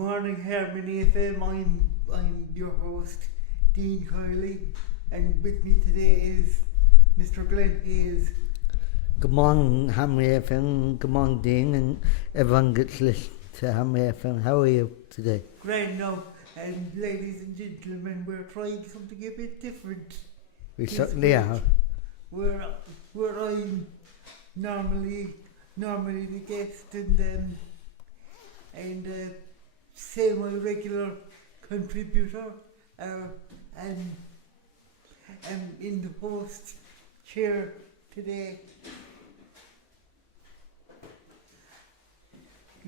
morning, Harmony FM. I'm your host, Dean Kiley, and with me today is Mr. Glen Hayes. Good morning, Hamry FM. Good morning, Dean, and everyone gets listened to Hamry FM. How are you today? Great now, and ladies and gentlemen, we're trying something a bit different. We certainly are. Where I'm normally the guest and semi-regular contributor, and in the host chair today.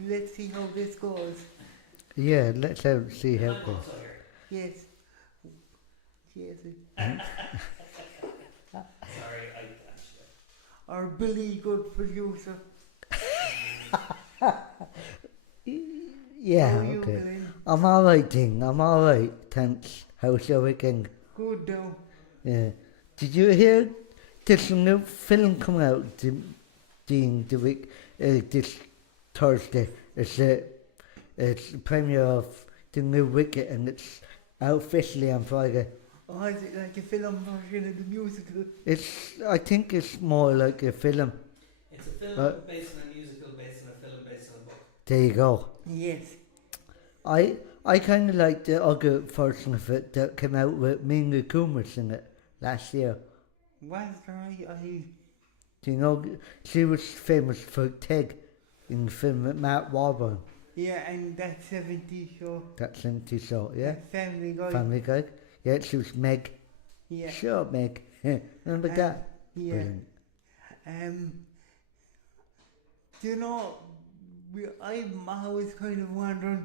Let's see how this goes. Yeah, let's see how it goes. Yes. Yes. Sorry, Our Billy, good producer. Yeah, How are you, okay. Glen? I'm alright, Dean. I'm alright. Thanks. How's your weekend? Good now. Yeah. Did you hear there's a new film coming out, Dean, this Thursday? It's the premiere of the new Wicket, and it's out officially on Friday. Oh, is it like a film version of the musical? I think it's more like a film. it's a film based on a musical, based on a film, based on a book. There you go. Yes. I kind of like the other version of it that came out with Mina Kunis in it last year. Was there? Do you know, she was famous for Ted in the film with Matt Warburton. Yeah, and that 70s show. That 70s show, yeah? Family Guy. Family Guy. Yeah, she was Meg. Yeah. Sure, Meg. Remember that? Yeah. Brilliant. Do you know, I'm always kind of wondering,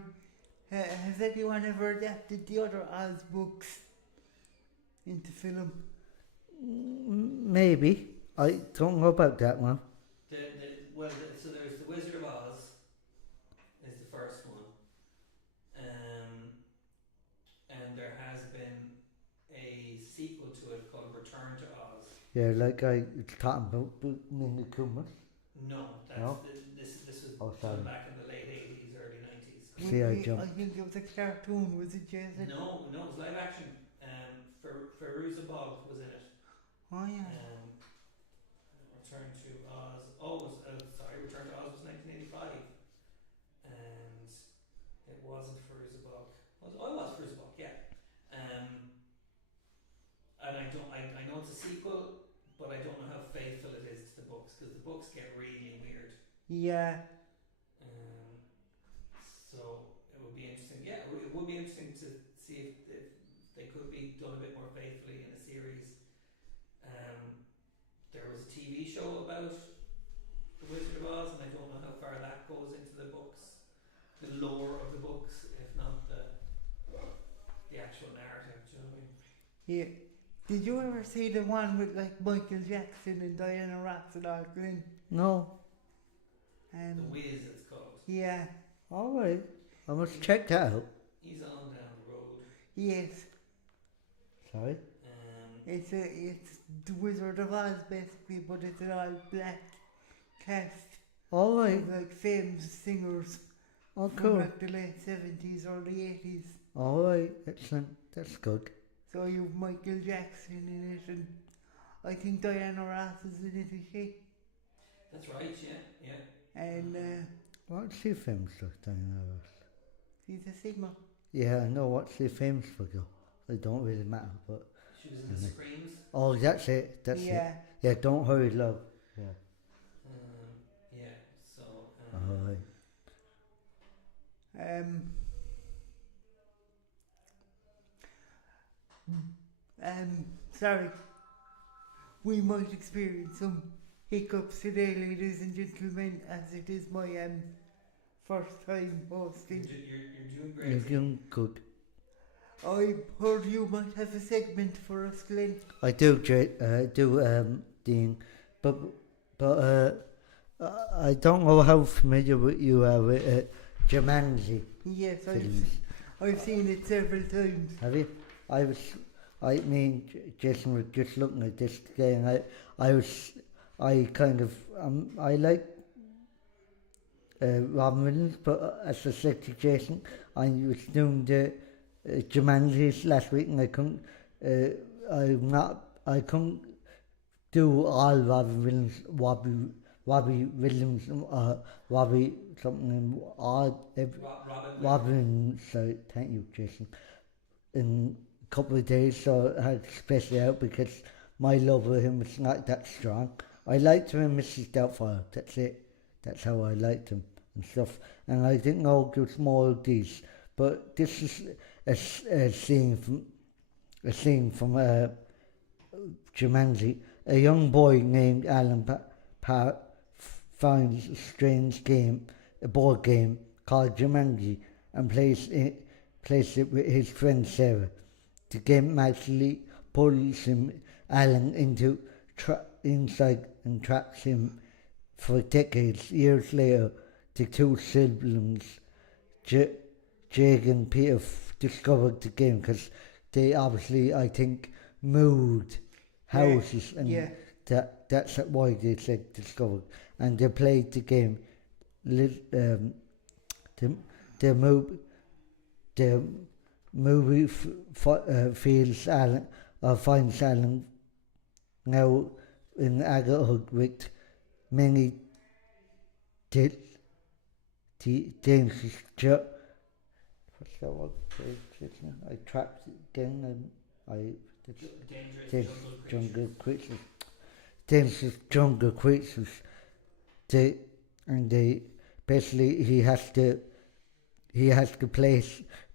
has anyone ever adapted the other Oz books into film? Maybe. I don't know about that one. So there's The Wizard of Oz, is the first one, and there has been a sequel to it called Return to Oz. Yeah, like I was talking about Mina Kunis. No, No? This was done back in the late 80s, early 90s. See, I I jumped. think it was a cartoon, was it, Jason? No, it was live action. Feruza Balk was in it. Oh, yeah. Return to Oz. Return to Oz was 1985, and it wasn't Feruza Balk. It was Feruza Balk, yeah. And I know it's a sequel, but I don't know how faithful it is to the books, because the books get really weird. Yeah. So it would be interesting. Yeah, it would be interesting to see if they could be done a bit more faithfully in a series. There was a TV show about The Wizard of Oz, and I don't know how far that goes into the books, the lore of the books, if not the actual narrative. Do you know what I mean? Yeah. Did you ever see the one with like Michael Jackson and Diana Ross and all, Glen? No. The Wiz, it's called. Yeah. Alright. I must check that out. He's on down the road. Yes. Sorry? It's the Wizard of Oz basically, but it's an all black cast. Alright. Of, like famous singers. Oh, from cool. like the late 70s, early 80s. Alright, excellent. That's good. So you've Michael Jackson in it, and I think Diana Ross is in it, is she? That's right, yeah. And What's she famous for, Diana Ross? she's a singer. Yeah, I know what she's famous for, though. It don't really matter, but... She was in The Screams. Oh, that's it. That's Yeah. it. Yeah, Don't Hurry Love. Yeah. Yeah, so... Alright. Sorry. We might experience some hiccups today, ladies and gentlemen, as it is my first time hosting. You're doing great. You're doing good. I heard you might have a segment for us, Glen. I do, Dean. But I don't know how familiar you are with Jumanji. Yes, films. I've seen it several times. Have you? Jason was just looking at this today, and I like Robin Williams, but as I said to Jason, I was doing the Jumanji's last week, and I couldn't do all Robin Williams, Robbie Williams, Robbie something, all Robin. So thank you, Jason. In a couple of days, so I had to space it out because my love of him is not that strong. I liked him in Mrs. Doubtfire. That's it. That's how I liked him and stuff. And I didn't know there was more of these. But this is a scene from Jumanji. A young boy named Alan finds a strange a board game called Jumanji, and plays it with his friend Sarah. The game actually pulls Alan inside and traps him for decades. Years later, the two siblings, Jake and Peter, discovered the game because they obviously, I think, moved houses, and that's why they said discovered. And they played the game. The movie finds Alan now in adulthood with many dangerous what's that word? I trapped again, and dangerous jungle creatures. Dangerous jungle creatures. They basically he has to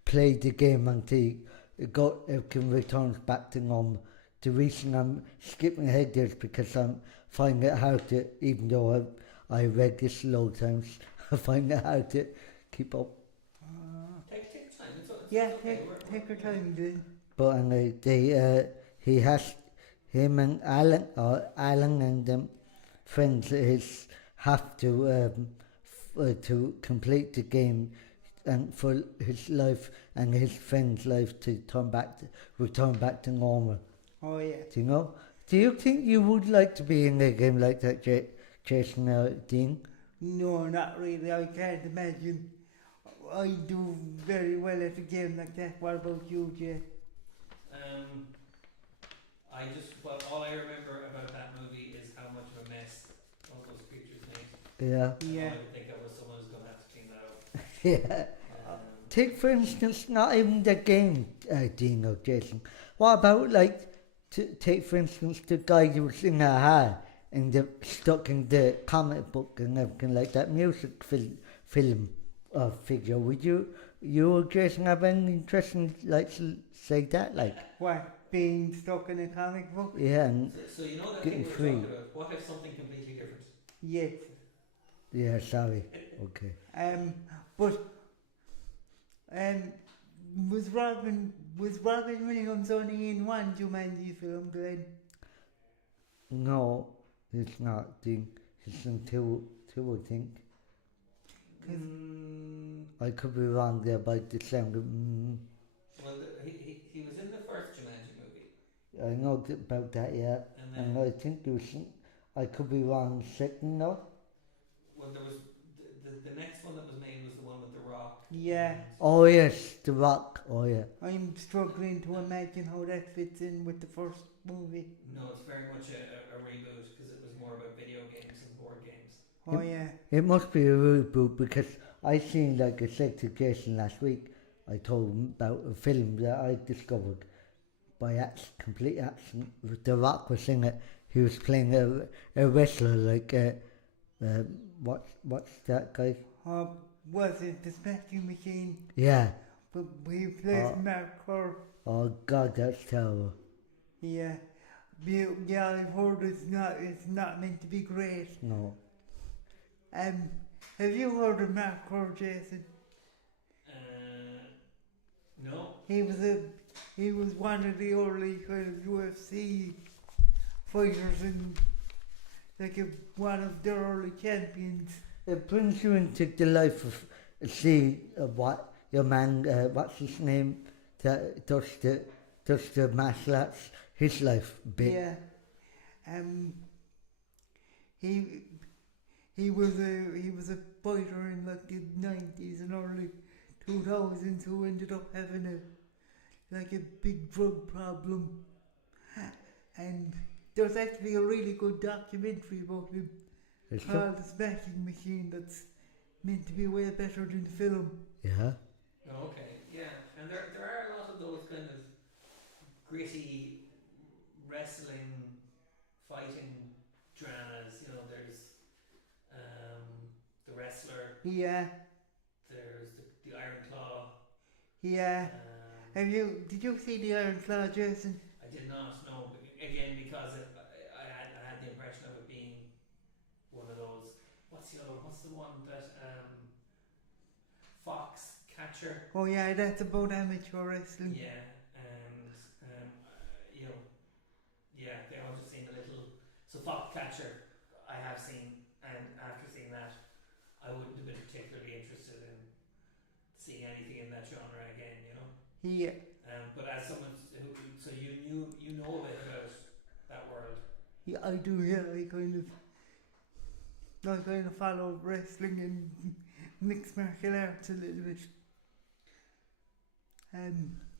play the game until everything returns back to normal. The reason I'm skipping ahead there is because I'm finding it hard to, even though I read this a lot of times, I find it hard to keep up. Take time. Take your time, Glen. But him and Alan and them friends of his have to complete the game, and for his life and his friend's life to return back to normal. Oh yeah. Do you know? Do you think you would like to be in a game like that, Jason, Dean? No, not really. I can't imagine. I do very well at a game like that. What about you, Jay? All I remember about that movie is how much of a mess all those creatures made. Yeah. Yeah. I would think I was someone who's going to have to clean that up. Yeah. Take for instance, not even the game, Dean or Jason. What about take for instance the guy who was in a hat and stuck in the comic book and everything like that, music film figure. Would you or Jason have any interest in say that What, being stuck in a comic book? Yeah, and so you know that getting thing we free. were talking about. What if something completely different? Yes. Yeah, sorry. Okay. But was Robin Williams only in one Jumanji film, Glen? No, it's not. Dean. It's in two, I think. I could be wrong there by the sound. Well, he was in the first Jumanji movie. I know about that, yeah. And I think there was I could be wrong. Second, no? Well, there was the next one that was made was the one with The Rock. Yeah. Oh yes, The Rock. Oh yeah. I'm struggling to imagine how that fits in with the first movie. No, it's very much a reboot because it was more about video games and board games. Oh yeah. It must be a reboot because I seen, like I said to Jason last week, I told him about a film that I discovered by complete accident. The Rock was in it. He was playing a wrestler, what's that guy? Was it the Smashing Machine? Yeah. But he plays Mark Kerr. Oh God, that's terrible. Yeah. Yeah, I've heard it's not meant to be great. No. Have you heard of Mark Kerr, Jason? No. He was one of the early kind of UFC fighters and one of the early champions. It brings you into the life of what your man, what's his name, that does the martial arts, his life bit. Yeah. he was a fighter in like the 90s and early 2000s who ended up having a big drug problem, and there's actually a really good documentary about him It's called The Smashing Machine that's meant to be way better than the film. yeah. Okay, yeah, and there are a lot of those kind of gritty wrestling, fighting dramas. You know, there's the wrestler. Yeah, There's the Iron Claw. yeah. Did you see the Iron Claw, Jason? I did not know, but again, because I had the impression of it being one of those. What's the one that Fox Catcher? Oh yeah, that's about amateur wrestling. Yeah, and you know, yeah, they all just seem a little. So Fox Catcher, I have seen, and after seeing that, I wouldn't have been particularly interested in seeing anything in that genre again. You know. Yeah, But as someone who, so you know a bit about that world. yeah, I do. Yeah, I kind of follow wrestling and mixed martial arts a little bit.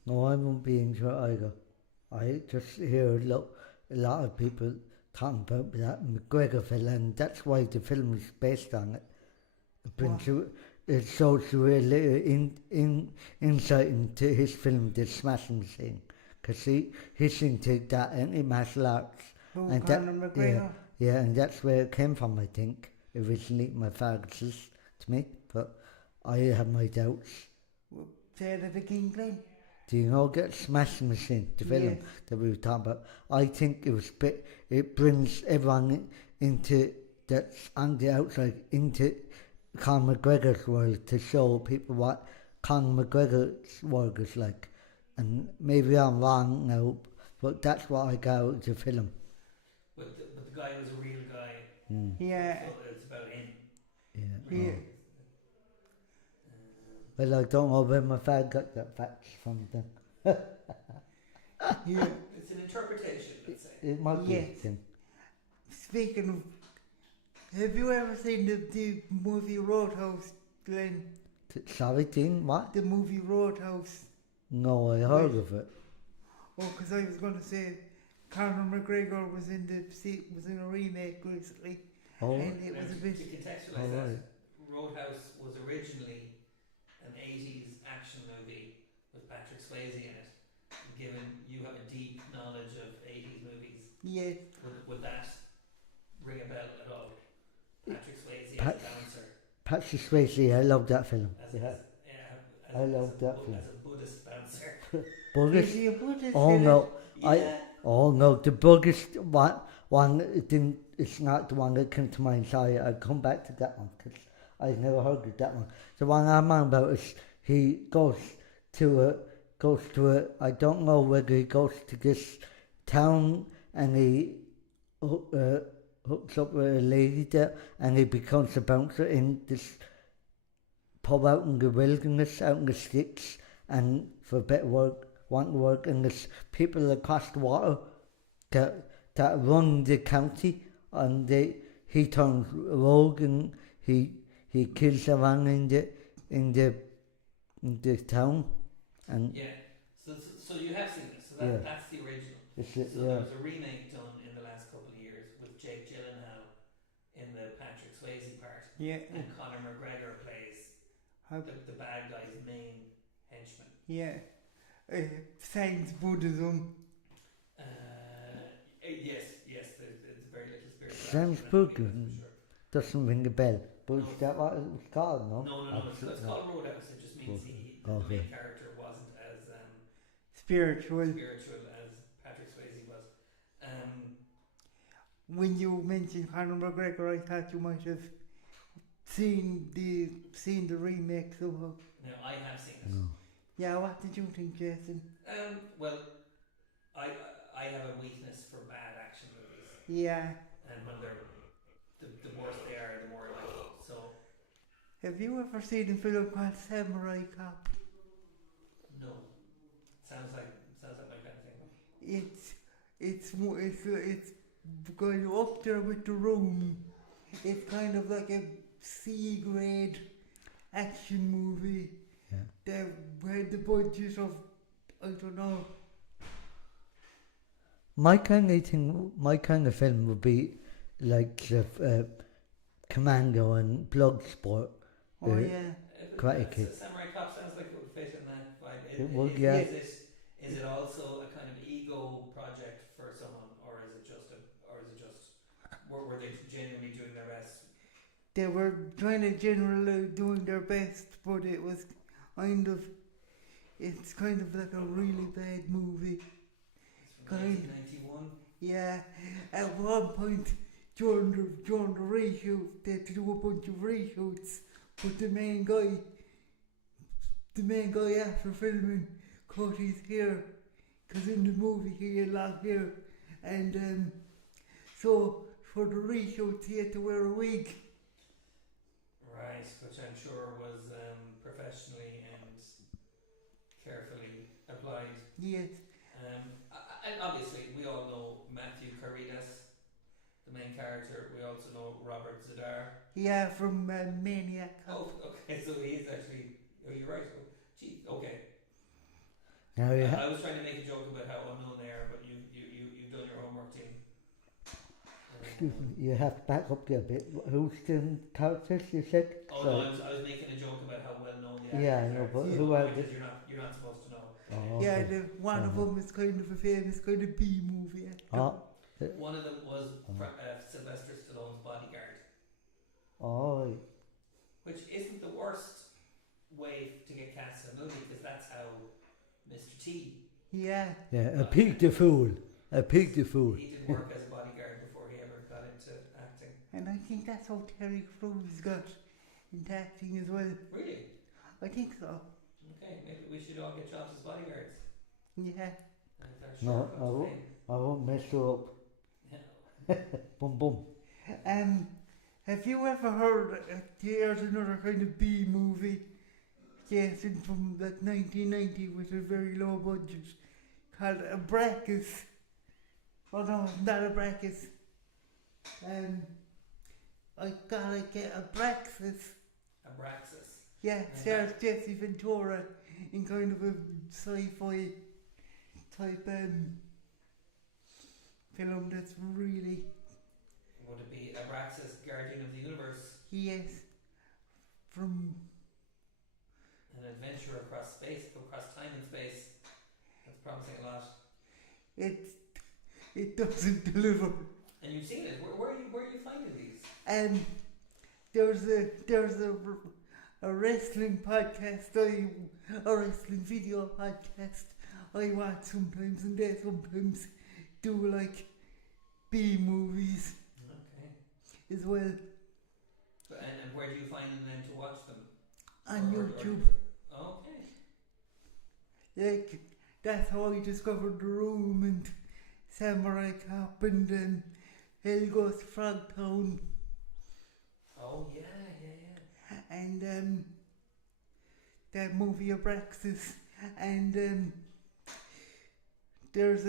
No, I won't be into it either. I just hear a lot of people talking about that McGregor fella, and that's why the film is based on it. It brings you, it shows you a little insight into his film, The Smashing Machine, because he's into that martial arts. Oh, And Conor McGregor. Yeah, and that's where it came from, I think. Originally, my father says to me, but I have my doubts. Say that again, Glen. Do you know Get Smashing Machine, the film Yes. that we were talking about? I think it brings everyone into that's on the outside into Conor McGregor's world to show people what Conor McGregor's world is like. And maybe I'm wrong now, but that's what I got out of the film. But the guy was a real guy. Yeah. So it's about him. Yeah. Yeah. Well, I don't know where my father got that facts from then. Yeah. It's an interpretation, let's say. It might be Yes. a thing. Speaking of, have you ever seen the movie Roadhouse, Glen? Sorry, Dean, what? The movie Roadhouse. No, I heard of it. Oh, because I was going to say Conor McGregor was in a remake recently, Oh, and it was a bit. To contextualise Oh, that, right. Roadhouse was originally an 80s action movie with Patrick Swayze in it. Given you have a deep knowledge of 80s movies, Yeah, would that ring a bell at all? Patrick Swayze Pat- as a bouncer. Patrick Swayze, I love that film. As, Yeah. as, I love that film. As a Buddhist bouncer. Buggers? Is he a Buddhist Oh in no, Yeah. oh no, the biggest one, it's not the one that came to mind, sorry, I'll come back to that one, because I've never heard of that one. The one I'm on about is, he goes to a, I don't know whether he goes to this town, and he hooks up with a lady there, and he becomes a bouncer in this pub out in the wilderness, out in the sticks, and for better work, want to work, and there's people across the water that run the county, and he turns rogue, and he kills everyone in the town, and Yeah. So you have seen this. So Yeah. that's the original. it's it, So yeah. there was a remake done in the last couple of years with Jake Gyllenhaal in the Patrick Swayze part, Yeah, and Conor McGregor plays the bad guy's main henchman. yeah. Science Buddhism. Yes. There's very little spirituality. Sounds in that good. movie, that's for sure. Doesn't ring a bell, but No. is that what it was called? No, No. It's Absolutely called Roadhouse. It just means the Okay. main character wasn't as Spiritual. spiritual as Patrick Swayze was. When you mentioned Conor McGregor, I thought you might have seen the remake somehow. Now I have seen it. No. Yeah, what did you think, Jason? Well, I have a weakness for bad action movies, Yeah. and when they're the worse they are, the more I like them. So Have you ever seen a film called Samurai Cop? no, sounds like my kind of thing. It's going up there with The Room. It's kind of like a C grade action movie. Yeah. That had the budget of, I don't know. My kind of film would be like the Commando and Bloodsport. Oh Yeah. yeah. Karate Kid. Samurai Cop sounds like it would fit in that vibe. It would, yeah. Is it also a kind of ego project for someone, or is it just were they genuinely doing their best? They were trying to generally doing their best, but it was it's kind of like a really bad movie. It's from 1991. Yeah, at one point during the reshoot, they had to do a bunch of reshoots, but the main guy after filming cut his hair, because in the movie he had long hair, and so for the reshoots he had to wear a wig. Right, which I'm sure was professionally and carefully applied. Yes, And obviously, we all know Matthew Caritas, the main character. We also know Robert Zadar. yeah, from Maniac. Oh, okay, so he is actually. Oh, you're right. Oh, gee, okay. Now you I was trying to make a joke about how unknown they are, but you've done your homework, team. excuse me, you have to back up there a bit. Who's the characters you said? Oh no, I was making a joke about how well known the actors Yeah, I know, are. but Yeah. who are Because they? you're not supposed to know. Oh, Yeah, okay. one of them is kind of a famous kind of B movie actor. Oh, One of them was Sylvester Stallone's bodyguard, oh, which isn't the worst way to get cast in a movie, because that's how Mr. T. Yeah, yeah, a pig the fool. A pig the fool. He did work as a bodyguard before he ever got into acting. and I think that's how Terry Crews got into acting as well. Really? I think so. Okay, maybe we should all get jobs as bodyguards. Yeah. And if our No, short I comes won't. fame. I won't mess you up. Boom, boom. Have you ever heard? There's another kind of B movie, Jason, from like 1990 with a very low budget, called Abracus. Oh no, not Abracus. I gotta get Abraxas. Abraxas. Yeah, stars Jesse Ventura in kind of a sci-fi type film that's really, Would it be Abraxas, Guardian of the Universe? yes, from, An adventure across space, across time and space. That's promising a lot. it doesn't deliver. And you've seen it. Where are you finding these? There's a wrestling podcast, a wrestling video podcast I watch sometimes, and they sometimes do like B movies Okay. as well And where do you find them then to watch them? on Or- YouTube. Okay. Like, that's how I discovered The Room and Samurai Cop and Hell Goes to Frogtown Oh yeah. and that movie Abraxas, and there's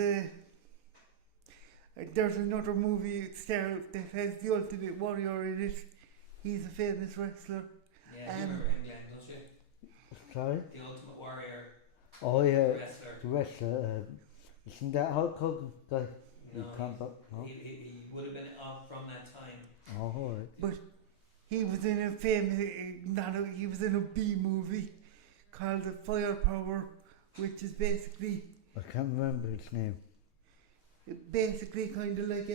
another movie that has the Ultimate Warrior in it. He's a famous wrestler. Yeah, you remember him, Glen, don't you? Sorry? The Ultimate Warrior Oh, yeah. wrestler. The wrestler. Isn't that Hulk Hogan guy? No, You can't back, no? he would have been up from that time. Oh, alright. He was in he was in a B movie called The Firepower, which is basically I can't remember his name. kind of like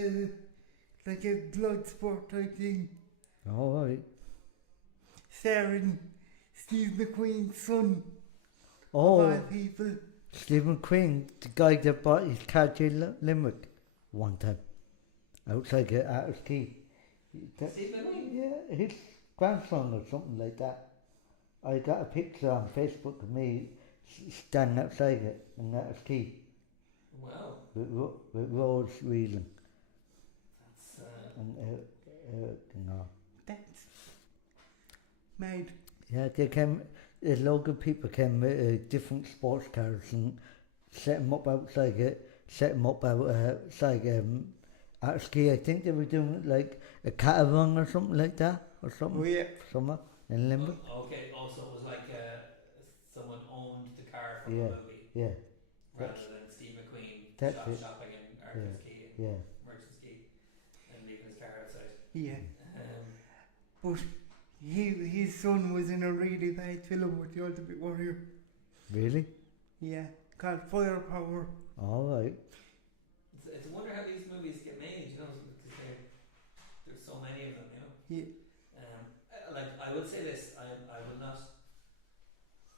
a blood sport type thing, Oh, alright. starring Steve McQueen's son, of Oh, all people. Stephen Queen, the guy that bought his KJ Limerick one time. Outside at his key. Steve McQueen? Yeah, his grandson or something like that. I got a picture on Facebook of me standing outside it and at his key Wow. with Rose reeling That's and That's mad. Yeah, they came. A load of people came with different sports cars and set them up outside it. Set them up outside Actually, I think they were doing like a caravan or something like that, or something. Oh yeah. Summer in Limerick. Okay, also it was like someone owned the car from Yeah, the movie yeah, rather that's than Steve McQueen that's it. shopping in Yeah, Arthur's Quay and yeah. Merchant's Quay and leaving his car outside. Yeah. Um, But his son was in a really bad film with the Ultimate Warrior. Really? Yeah. Called Firepower. All right. it's a wonder how these movies get made, you know, because there's so many of them, you know. Yeah. Like I would say this, I will not.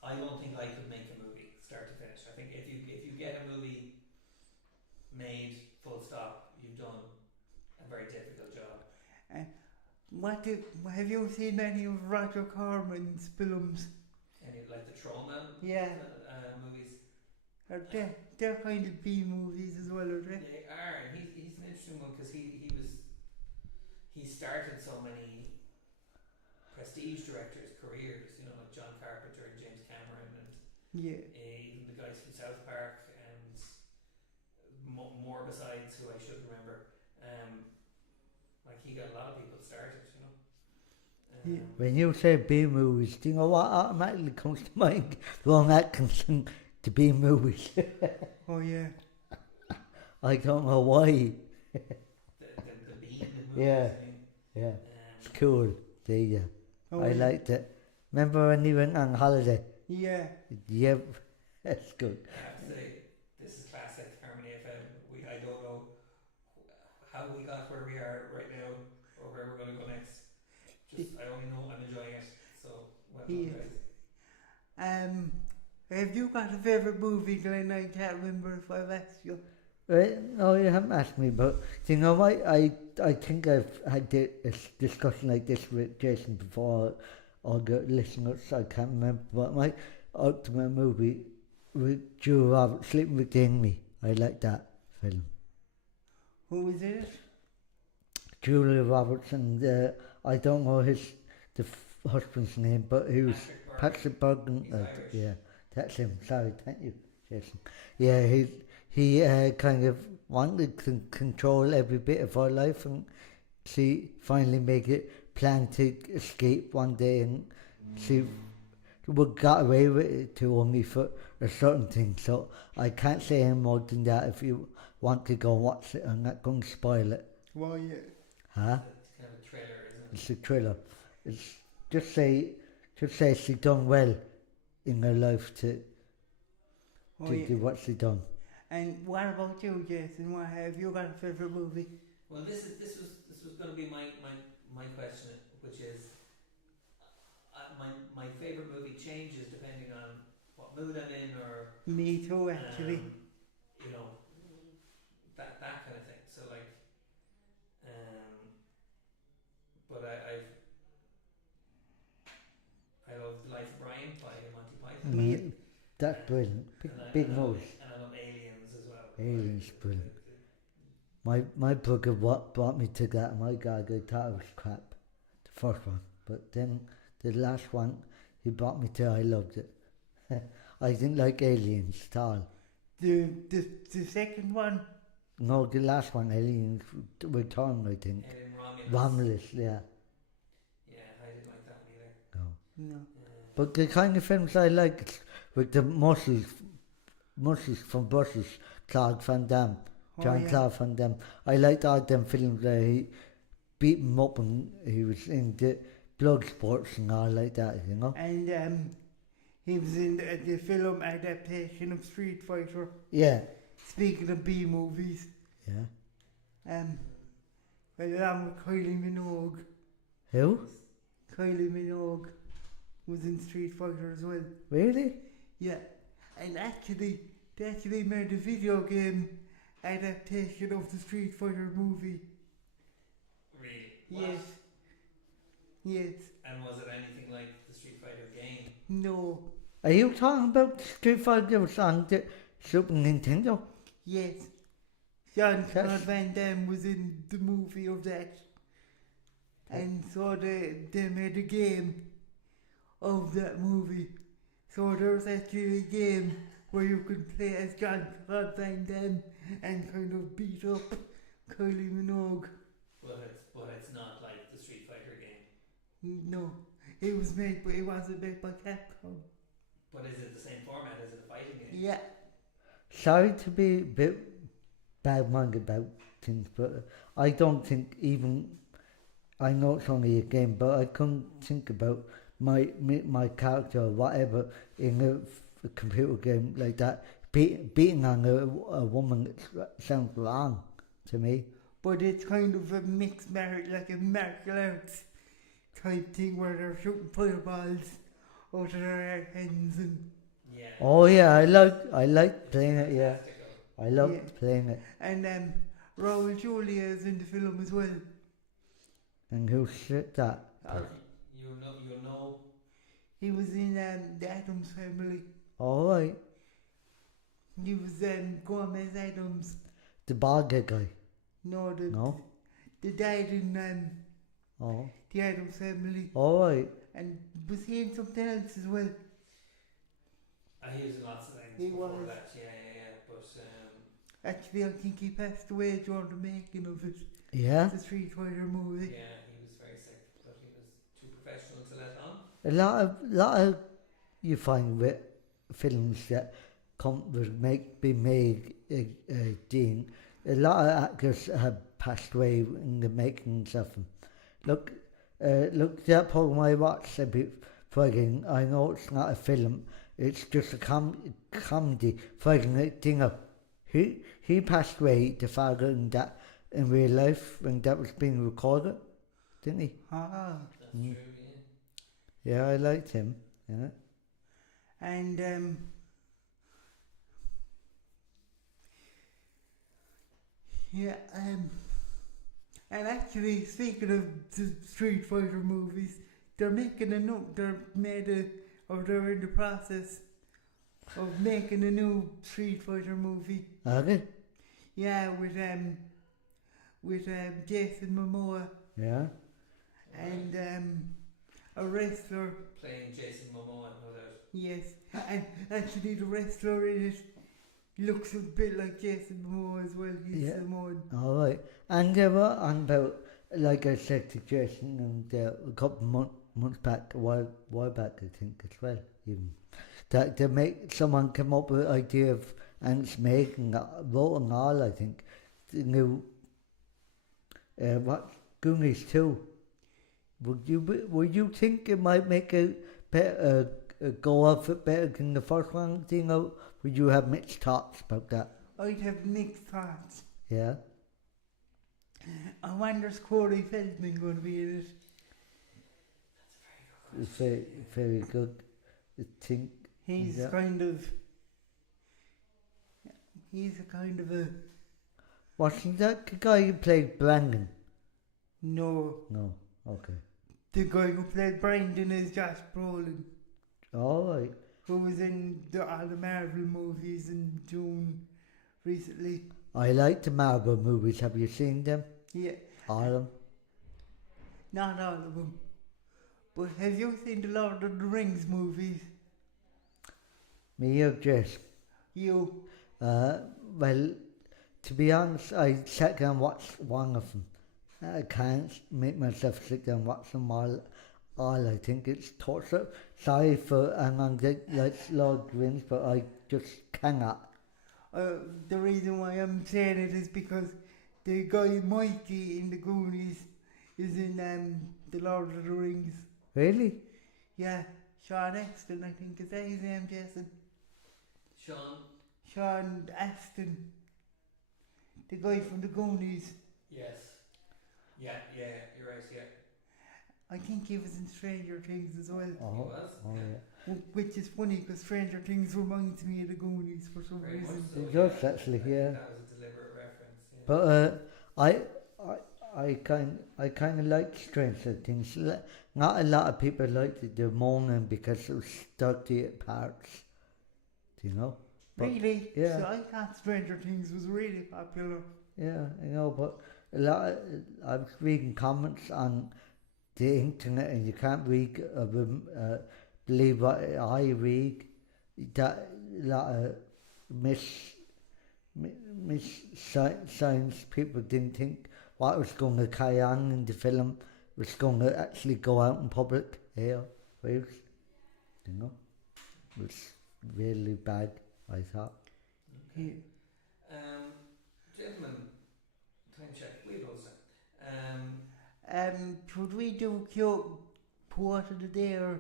I don't think I could make a movie start to finish. I think if you get a movie made full stop, you've done a very difficult job. Have you seen any of Roger Corman's films? Any like the Trauma Yeah. movies. They're kind of B movies as well, are they? They are, and he's an interesting one because he started so many prestige directors' careers, you know, like John Carpenter and James Cameron and Yeah. even the guys from South Park and more besides who I should remember. Like he got a lot of people started, you know. Yeah. When you say B movies, do you know what automatically comes to mind? Ron Atkinson to B movies. Oh yeah. I don't know why. The Bean movies. Yeah. I mean. Yeah, it's cool. They, Oh, I yeah. liked it. Remember when he went on holiday? Yeah. Yeah, that's good. I have to say, this is classic Harmony FM. I don't know how we got where we are right now or where we're going to go next. I only know I'm enjoying it. So, well done, Yeah. guys. Have you got a favourite movie, Glen? I can't remember if I've asked you. Right? No, you haven't asked me, but do you know what? I think I've had a discussion like this with Jason before, or the listeners, I can't remember, but my ultimate movie with Julia Roberts, Sleeping with the Enemy. I like that film. Who was in it? Julia Roberts and I don't know the husband's name, but he was Patrick Bergen. He's Irish. Yeah, that's him. Sorry, thank you, Jason. Yeah, he kind of wanted to control every bit of her life, and she finally made it plan to escape one day, and she got away with it to only for a certain thing. So I can't say any more than that. If you want to go and watch it, I'm not going to spoil it. Well, yeah. Huh? It's kind of a thriller, isn't it? It's a thriller. It's just say she done well in her life to do what she done. And what about you, Jason? What have you got a favourite movie? Well, this was going to be my question, which is my favourite movie changes depending on what mood I'm in or Me too, actually. you know, that kind of thing. So like, but I love The Life of Brian by Monty Python. That's brilliant. Big nose. And I love Aliens as well. Aliens, brilliant. My brother brought me to that. My God, I thought it was crap, the first one. But then the last one he brought me to, I loved it. I didn't like Aliens at all. The second one? No, the last one, Aliens Return, I think. Alien Romulus, yeah. Yeah, I didn't like that one either. No. But the kind of films I like with the muscles from Brussels, Claude Van Damme, Jean-Claude Van Damme. I liked all them films where he beat him up and he was in the blood sports and all like that, you know. And he was in the film adaptation of Street Fighter. Yeah. Speaking of B movies. Yeah. Well, along with Kylie Minogue. Who? Kylie Minogue was in Street Fighter as well. Really? Yeah. And they actually made a video game adaptation of the Street Fighter movie. Really? Yes. Yes. And was it anything like the Street Fighter game? No. Are you talking about Street Fighter was on the Super Nintendo? Yes. Jean-Claude Van Damme was in the movie of that. And so they made a game of that movie. So there's actually a game where you could play as Jean-Claude Van Damme and kind of beat up Kylie Minogue. But it's not like the Street Fighter game. No, it was made, but it wasn't made by Capcom. But is it the same format? Is it a fighting game? Yeah. Sorry to be a bit bad-minded about things, but I don't think even, I know it's only a game, but I couldn't think about my character or whatever in a computer game like that. Beating on a woman sounds wrong to me. But it's kind of a mixed like a martial arts type thing where they're shooting fireballs out of their hands and. Yeah. Oh yeah, I like playing it. Yeah, Fantastical. I loved playing it. And Raul Julia is in the film as well. And who shit that? You know. He was in the Addams Family. All right, He was Gomez Addams. the bald guy. No, No. the dad in Oh, the Addams Family. all right. And was he in something else as well? He was in lots of things He before was. that. Yeah. But Actually, I think he passed away during the making of it. Yeah, The Street Fighter movie. yeah, he was very sick, but he was too professional to let on. a lot of you find with films that be made Dean. A lot of actors have passed away in the makings of them. Look, that program I watched about fighting. I know it's not a film. It's just a comedy fighting a thing up. He passed away, the father, in real life when that was being recorded, didn't he? Ah. That's true, yeah. Yeah, I liked him. Yeah. And and actually, speaking of the Street Fighter movies, they're making they're in the process of making a new Street Fighter movie. Okay. Yeah, with Jason Momoa Yeah. and a wrestler. Playing Jason Momoa, no doubt. Yes, and actually the wrestler in it looks a bit like Jason Momoa as well. He's Yeah. Samoan. All right. And they were on about, like I said to Jason, and a couple months back, a while back, I think as well, even that someone come up with an idea of, and it's making wrote and all, I think, the new Goonies 2. Would you think it might make a better go off it better than the first one? Do you know? Would you have mixed thoughts about that? I'd have mixed thoughts. Yeah. I wonder is Corey Feldman going to be in it? That's a very good question. Very good. I think He's yeah. He's a kind of a Wasn't that the guy who played Brandon? no. No. Okay. The guy who played Brandon is Josh Brolin, All right. who was in all the Marvel movies in June recently. I like the Marvel movies. Have you seen them? Yeah, All of them? not all of them. But have you seen the Lord of the Rings movies? Me or Jess? You? Well, to be honest, I sat down and watched one of them. I can't make myself sit down and watch them all. I think it's torture. Sorry for like Lord of the Rings, but I just cannot. The reason why I'm saying it is because the guy Mikey in the Goonies is in the Lord of the Rings. Really? Yeah, Sean Astin, I think is that his name, Jason? Sean Astin, the guy from the Goonies. Yes. Yeah, you're right, yeah. I think he was in Stranger Things as well. Oh, He was? oh Yeah. yeah. Which is funny because Stranger Things reminds me of the Goonies for some Very much reason. so, It does yeah. actually, I think yeah. That was a deliberate reference, yeah. But I kind of like Stranger Things. Not a lot of people liked it. They're moaning because it was 38 parts. Do you know? But, Really? yeah. So I thought Stranger Things was really popular. Yeah, I know, but a lot. I was reading comments on the internet, and you can't read believe what I read. That a lot of science people didn't think what was going to carry on in the film was going to actually go out in public. Yeah, waves, you know, it was really bad, I thought. Okay. Gentlemen, time check. We've loads of time. Should we do quote of the day or?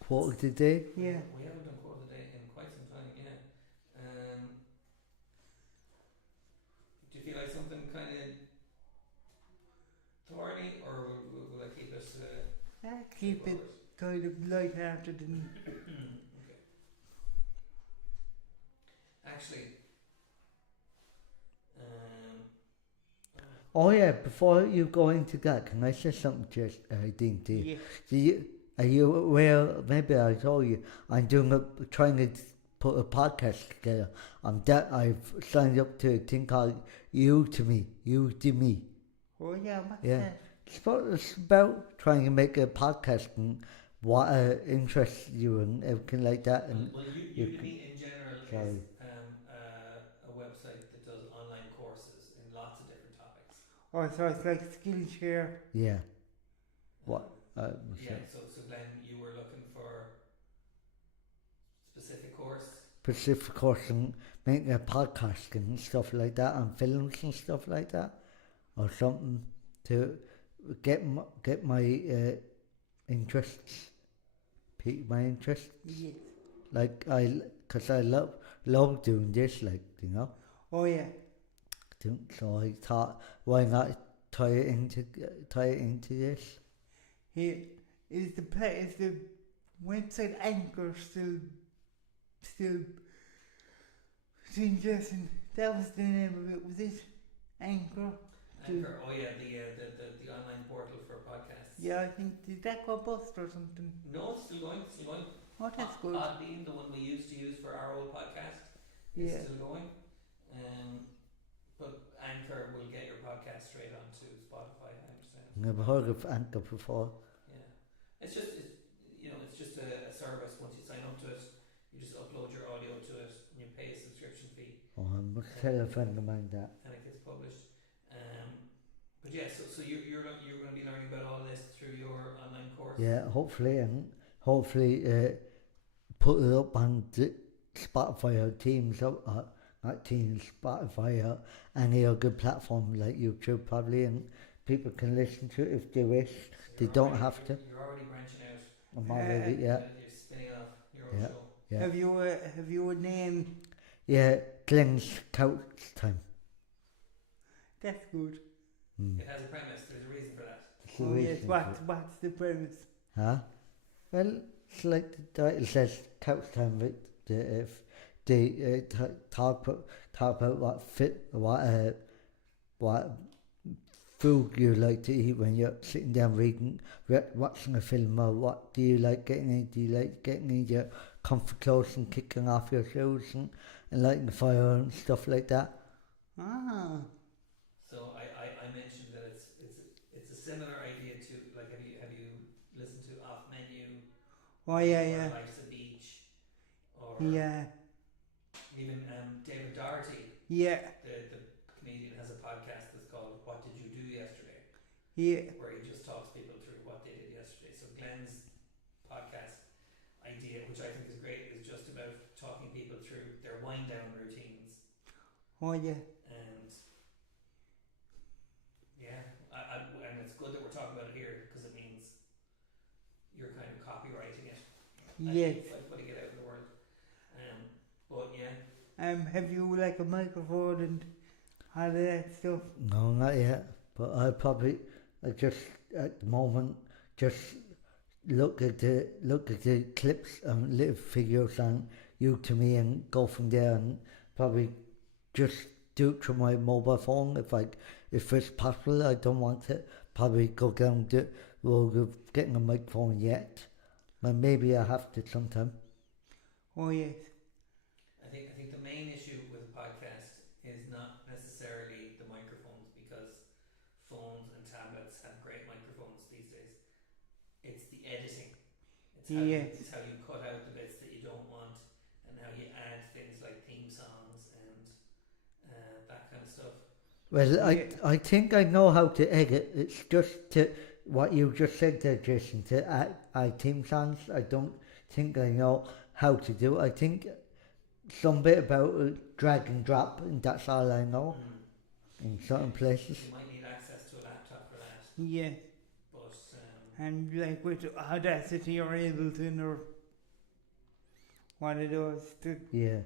Quote of the day? Yeah. We haven't done quote of the day in quite some time, yeah. Do you feel like something kind of thorny, or will I keep us? Keep it kind of light-hearted and. Okay. Actually, Oh yeah, before you go into that, can I say something just Dean to you? Yeah. Are you aware, maybe I told you, I'm trying to put a podcast together. I've signed up to a thing called You to Me. Oh yeah, what's Yeah. that? It's about trying to make a podcast and what interests you and everything like that. And well, Udemy in general is a website that does online courses in lots of different topics. Oh, so it's like Skillshare. yeah. What? Yeah, so Glenn, you were looking for specific course? Specific course and making a podcast and stuff like that, and films and stuff like that, or something to get my interests, pique my interest. Yes. Like cause I love doing this, like, you know. Oh yeah. So I thought, why not tie it into this? Here is the website Anchor still suggesting that was the name of it, was it? Anchor. Anchor, oh yeah, the online portal for podcasts. Yeah, I think did that go bust or something? No, it's still going. Oh, that's good. Podbean, the one we used to use for our old podcast, is still going. But Anchor will get your podcast straight onto Spotify, I understand. Never heard of Anchor before. Yeah, it's just a service. Once you sign up to it, you just upload your audio to it, and you pay a subscription fee. Oh, I must tell a friend of mine that. And it gets published. But yeah, so you're going to be learning about all this through your online course. Yeah, hopefully put it up on Spotify or Teams up. Not Teams, Spotify or any other good platform like YouTube probably, and people can listen to it if they wish. So they don't have to. You're already branching out. I'm already, yeah. You're spinning off your own show. Yeah. Have you a name? Yeah, Glen's Couch Time. That's good. It has a premise. There's a reason for that. Oh yes. What's the premise? Huh? Well, it's like the title says, Couch Time. But if they talk about what food you like to eat when you're sitting down reading, watching a film, or what do you like getting in? Do you like getting in your comfort clothes and kicking off your shoes and lighting a fire and stuff like that? Ah. So I mentioned that it's a similar idea to, like, have you listened to Off Menu? Oh yeah, or yeah. Life's a Beach, or Yeah. even David Doherty, Yeah. the comedian, has a podcast that's called What Did You Do Yesterday? Yeah. Where he just talks people through what they did yesterday. So Glenn's podcast idea, which I think is great, is just about talking people through their wind down routines. Oh yeah. And yeah, and it's good that we're talking about it here, because it means you're kind of copywriting it. Yes. Like putting it out in the world. But yeah. Have you like a microphone and all of that stuff? No, not yet. But I just at the moment just look at the clips and little figures on You to Me and go from there, and probably just do it through my mobile phone if it's possible. I don't want to probably go down the road of getting a microphone yet, but maybe I have to sometime. Oh yes. I think the main issue with a podcast is not necessarily the microphones, because phones and tablets have great microphones these days. It's the editing. It's how you cut out the bits that you don't want, and how you add things like theme songs and Well, Yeah. I think I know how to edit. It's just to what you just said there, Jason, to add theme songs. I don't think I know how to do it. I think some bit about drag and drop, and that's all I know in certain places. You might need access to a laptop for that, Yeah. but And like with Audacity, you're able to know what it does to Yeah.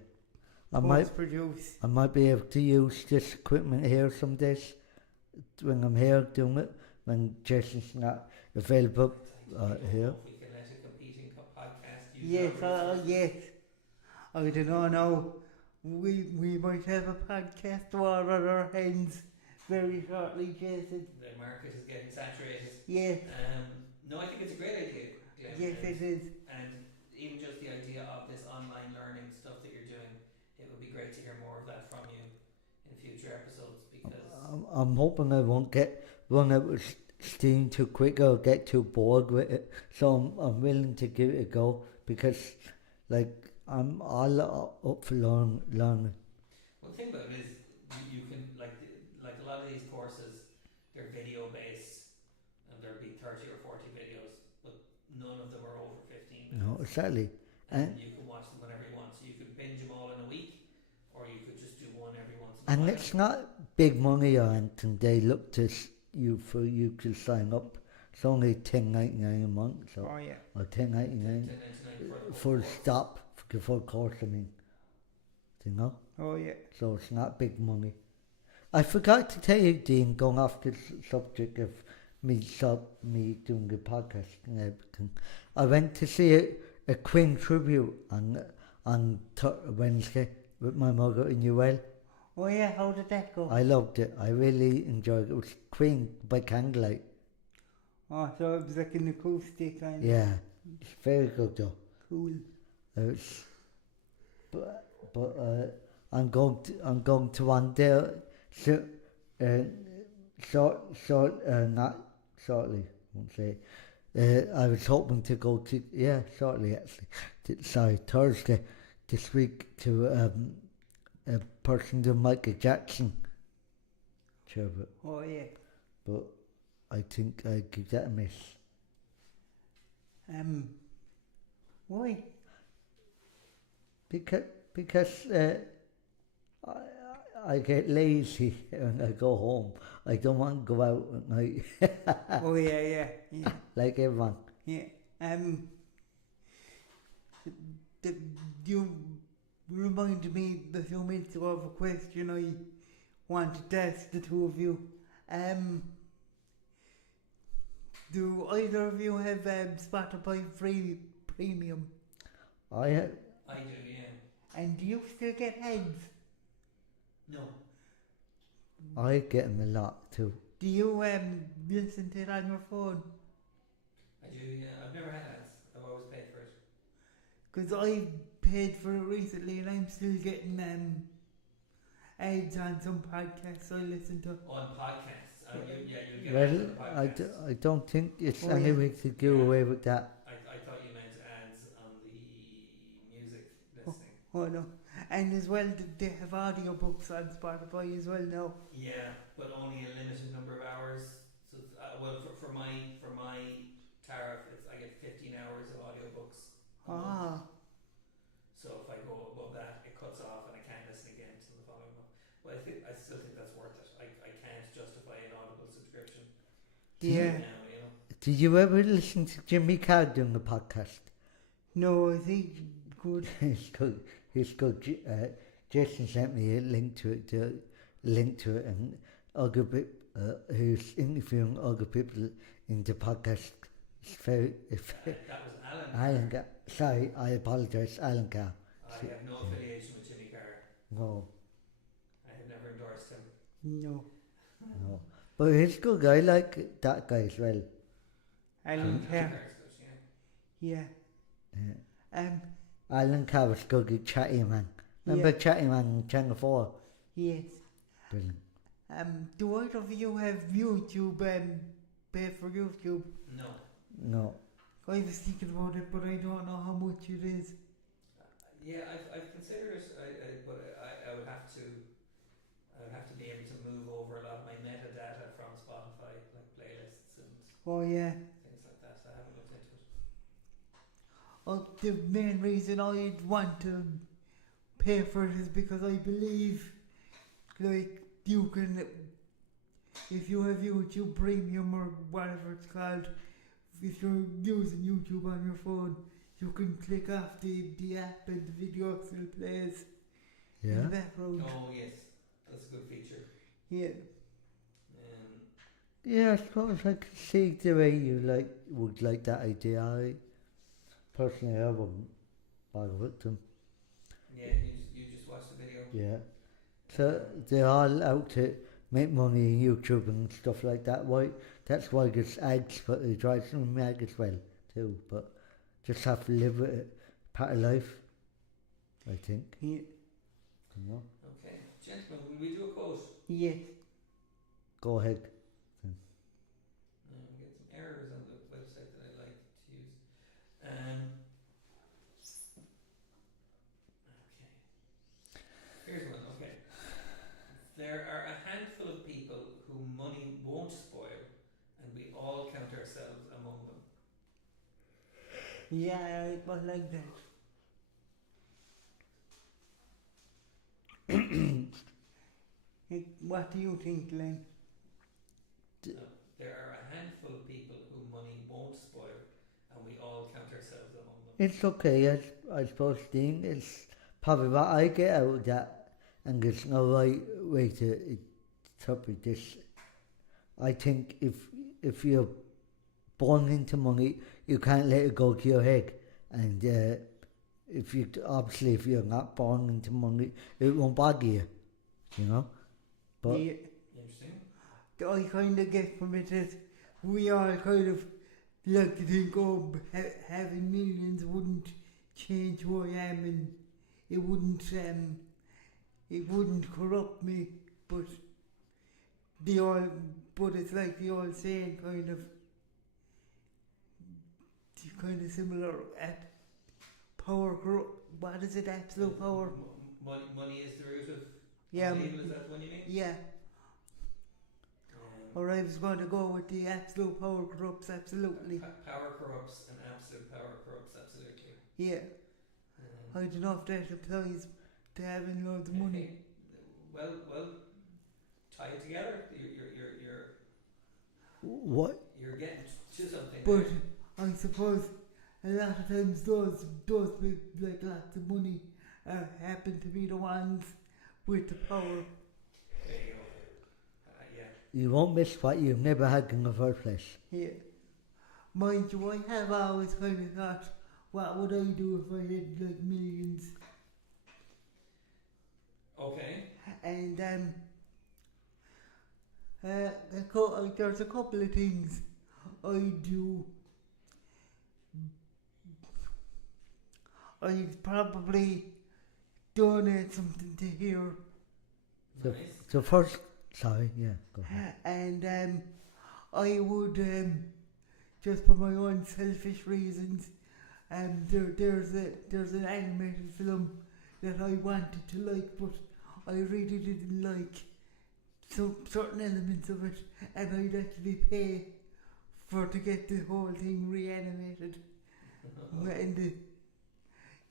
I produce. might be able to use this equipment here some days when I'm here doing it, when Jason's not available I don't here. know if we can let a competing podcast use Yes, our resources. yes. I don't know now. We might have a podcast war on our hands very shortly, Jason. The market is getting saturated. Yes, No, I think it's a great idea, Glen. yes it is. And even just the idea of this online learning stuff that you're doing, it would be great to hear more of that from you in future episodes because I'm hoping I won't get run out of steam too quick or get too bored with it. So I'm willing to give it a go because, like, I'm all up for learning. well, the thing about it is you can like a lot of these courses, they're video based and there'll be 30 or 40 videos, but none of them are over 15 minutes. No, exactly. And you can watch them whenever you want. So you could binge them all in a week, or you could just do one every once in a And while. it's not big money or anything. They look to you to sign up. It's only $10.99 a month, so Oh yeah. or $10.99 $10.99 full stop for course. I mean, you know. Oh yeah. So it's not big money. I forgot to tell you, Dean, going off the subject of me doing the podcast and everything. I went to see a Queen tribute on Wednesday with my mother in UL. Oh yeah, how did that go? I loved it. I really enjoyed it. It was Queen by candlelight. Oh, so it was like an acoustic kind of Yeah, it's very good though. cool. It's, but I'm going to one there. So, not shortly. I won't say. I was hoping to go to shortly actually. Thursday this week to a person to Michael Jackson tribute. Oh yeah. But I think I'd give that a miss. Why? Because I get lazy and I go home. I don't want to go out at night Oh yeah. like everyone. Yeah. You reminded me a few minutes ago of a question I wanted to ask the two of you. Do either of you have Spotify Premium? I I do, yeah. And do you still get ads? No. get them a lot too. Do you listen to it on your phone? I do, yeah. I've never had ads. I've always paid for it. Because I paid for it recently and I'm still getting ads on some podcasts I listen to. On podcasts. You'll get Well, ads on podcasts. I don't think it's Oh, any yeah. way to go Yeah. away with that. I thought you meant ads on the music listening. Oh no. And as well, they have audiobooks on Spotify as well now. Yeah, but only a limited number of hours. So, for my tariff, I get 15 hours of audiobooks. a month. So if I go above that, it cuts off and I can't listen again until the following month. But I still think that's worth it. I can't justify an Audible subscription Yeah. now, you know. Did you ever listen to Jimmy Carr doing the podcast? No, is he good? It's good. It's good. Jason sent me a link to it, and other who's interviewing other people in the podcast. It's very. That was Alan. Sorry, I apologise, Alan Carr. I have no affiliation with Jimmy Carr. No, I have never endorsed him. No. no. But he's a good guy. I like that guy as well. Alan Carr. Carr's good, yeah. Yeah. Yeah. Alan Carr was good, Chatty Man. Remember Chatty Man on Channel 4? Yes. Brilliant. Do either of you have YouTube? Pay for YouTube? No. No. I was thinking about it, but I don't know how much it is. Yeah, I've considered it, but I would have to be able to move over Oh yeah. things like that. I haven't looked into it. Oh, the main reason I'd want to pay for it is because I believe, like, you can, if you have YouTube Premium or whatever it's called, if you're using YouTube on your phone, you can click off the app and the video still plays in Yeah. the background. Oh yes, that's a good feature. Yeah. Yeah, I suppose I could see the way you would like that idea. Personally, I wouldn't bother with them. Yeah, you just watch the video. Yeah. So they're all out to make money on YouTube and stuff like that. Why? That's why there's ads, but it drives them mad as well too. But just have to live with it, part of life, I think. Yeah. You know. Okay, gentlemen, will we do a quote? Yeah. Go ahead. We get some errors on the website that I like to use. Okay. Here's one. Okay. There are a handful of people whom money won't spoil, and we all count ourselves among them. Yeah, I like that. What do you think, Glen? No, there are a handful of people whom money won't spoil, and we all count ourselves among them. It's okay, I suppose, Dean. It's probably what I get out of that, and there's no right way to interpret this. I think if you're born into money, you can't let it go to your head. And if you're not born into money, it won't bother you, you know. But Yeah. Interesting. I kind of get from it that we all kind of like to think, oh, having millions wouldn't change who I am, and it wouldn't corrupt me. But it's like the old saying, kind of similar. At power corrupt. What is it? Absolute power. Money is the root of Yeah. evil. Is that what you mean? Yeah. Or I was going to go with the absolute power corrupts absolutely. Power corrupts, and absolute power corrupts absolutely. Yeah. I don't know if that applies to having loads of money. Well, tie it together. what? You're getting to something. But I suppose a lot of times those with like lots of money happen to be the ones with the power. There you go. Yeah. You won't miss what you've never had in the first place. Yeah. Mind you, I have always kind of thought, what would I do if I had like millions? Okay. And there's a couple of things I do. I'd probably donate something to here. Nice. So first, sorry, yeah, go ahead. And I would, just for my own selfish reasons, there's an animated film that I wanted to like, but I really didn't like some certain elements of it, and I'd actually pay to get the whole thing reanimated when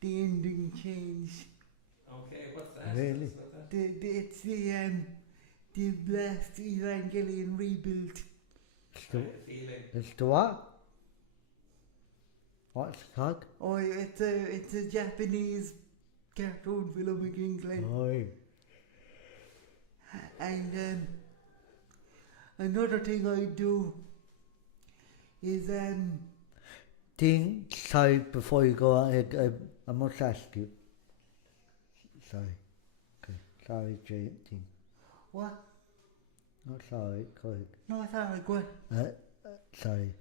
the ending changed. Okay, what's that? Really? What's that? It's the last Evangelion rebuild. Kind of feeling. It's the what? What's it called? Oh, it's a Japanese cartoon film in Glen. Oh, And another thing I do is Dean, sorry, before you go on, I must ask you. Sorry. Okay. Sorry, Dean. what? No, sorry, go ahead. No, it's alright. Go ahead. Sorry.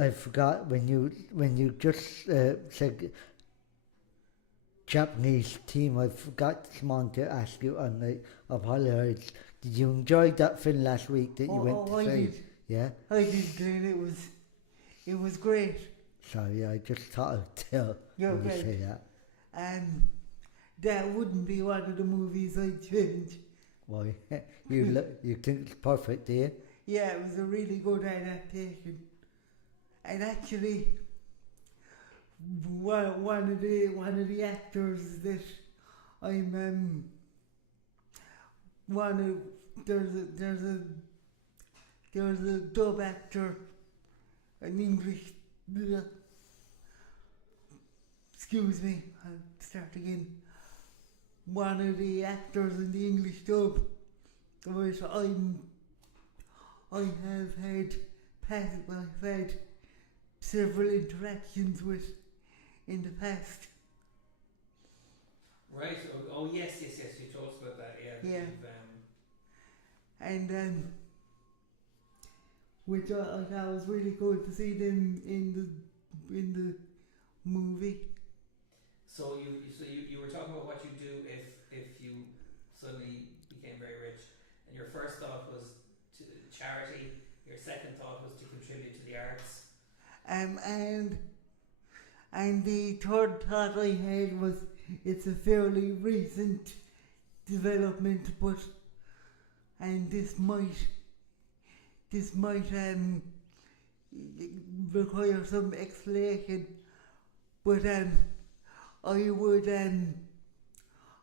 I forgot when you just said Japanese team, I forgot someone to ask you, and I apologize. Did you enjoy that film last week that you went to I see? did. Yeah? I did, Glen. It was great. Sorry, I just thought I'd tell You're you okay. say that. That wouldn't be one of the movies I'd change. Why? You think it's perfect, do you? Yeah, it was a really good adaptation. And actually, one of the actors that I'm there's a dub actor, an English. Excuse me, I'll start again. One of the actors in the English dub, which I've had several interactions with in the past. Right. Oh yes. You told us about that. Yeah. Yeah. You've, And which I thought was really good to see them in the movie. So you were talking about what you do if you suddenly became very rich, and your first thought was to charity. Your second thought was to contribute to the arts. And the third thought I had was it's a fairly recent development, but this might require some explanation. But I would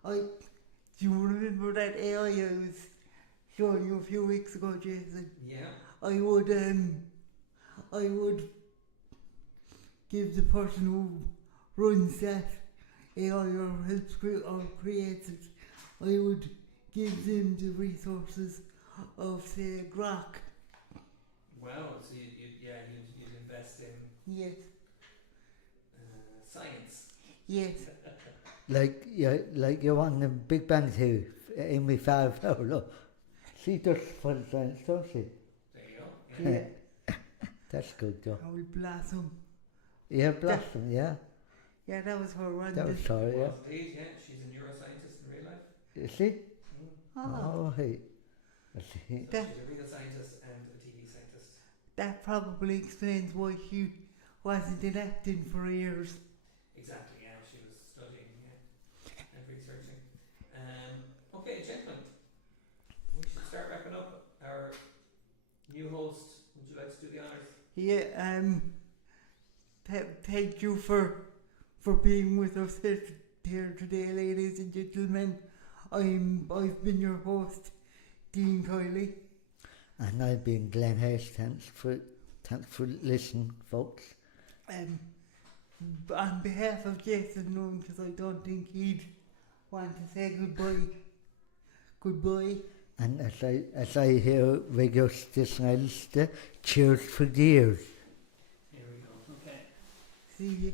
do you remember that area I was showing you a few weeks ago, Jason? Yeah. I would give the person who runs that area or helps or creates it, I would give them the resources of, say, Grok. Wow. So you'd invest in Yes. science. Yes. Like you want the Big Bang Theory, Amy Farrow. She does fun science, don't she? There you go. Yeah. That's good, though. I will blossom. Yeah, Blossom, yeah. Yeah, that was her run. That was her, yeah. Indeed, yeah. She's a neuroscientist in real life. Is she? Oh, Oh, hey. I see. So she's a real scientist and a TV scientist. that probably explains why she wasn't in acting for years. Exactly, yeah. She was studying and researching. Okay, gentlemen. We should start wrapping up. Our new host, would you like to do the honours? Yeah, thank you for being with us here today, ladies and gentlemen. I've been your host, Dean Kiley. And I've been Glen Hayes. Thanks for listening, folks. On behalf of Jason Noon, because I don't think he'd want to say goodbye. And as I hear radio station, cheers for dears. Here we go. Okay. See you.